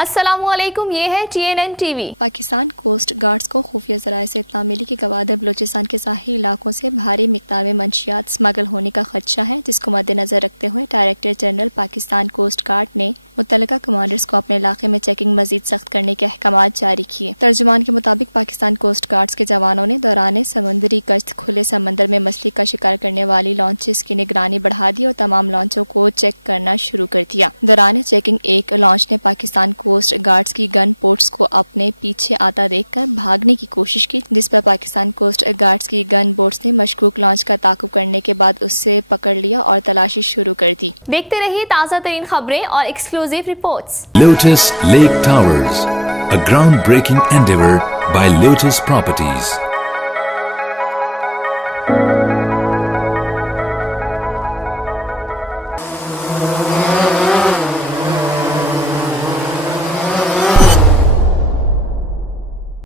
السلام علیکم، یہ ہے TNN TV۔ Pakistan coast guards کو خفیہ ذرائع سے اطلاع ملی کہ گوادر بلوچستان کے ساحلی علاقوں سے بھاری مقدار میں منشیات سمگل ہونے کا خدشہ ہے، جس کو مد نظر رکھتے ہوئے director general Pakistan coast guard نے متعلقہ کمانڈرز کو اپنے علاقے میں چیکنگ مزید سخت کرنے کے احکامات جاری کیے۔ ترجمان کے مطابق پاکستان کوسٹ گارڈز کے جوانوں نے دوران سمندری گشت کھلے سمندر میں مچھلی کا شکار کرنے والی لانچز کی نگرانی بڑھا دی اور تمام لانچوں کو چیک کرنا شروع کر دیا۔ دوران چیکنگ ایک لانچ نے پاکستان کوسٹ گارڈز کی گن پوسٹس کو اپنے پیچھے آتا دیکھ کر بھاگنے کی کوشش کی، جس پر پاکستان کوسٹ گارڈز کی گن بوٹس نے مشکوک لانچ کا تعاقب کرنے کے بعد اس سے پکڑ لیا اور تلاشی شروع کر دی۔ دیکھتے رہیے تازہ ترین خبریں اور exclusive reports. Lotus Lake Towers, a groundbreaking endeavor by Lotus Properties.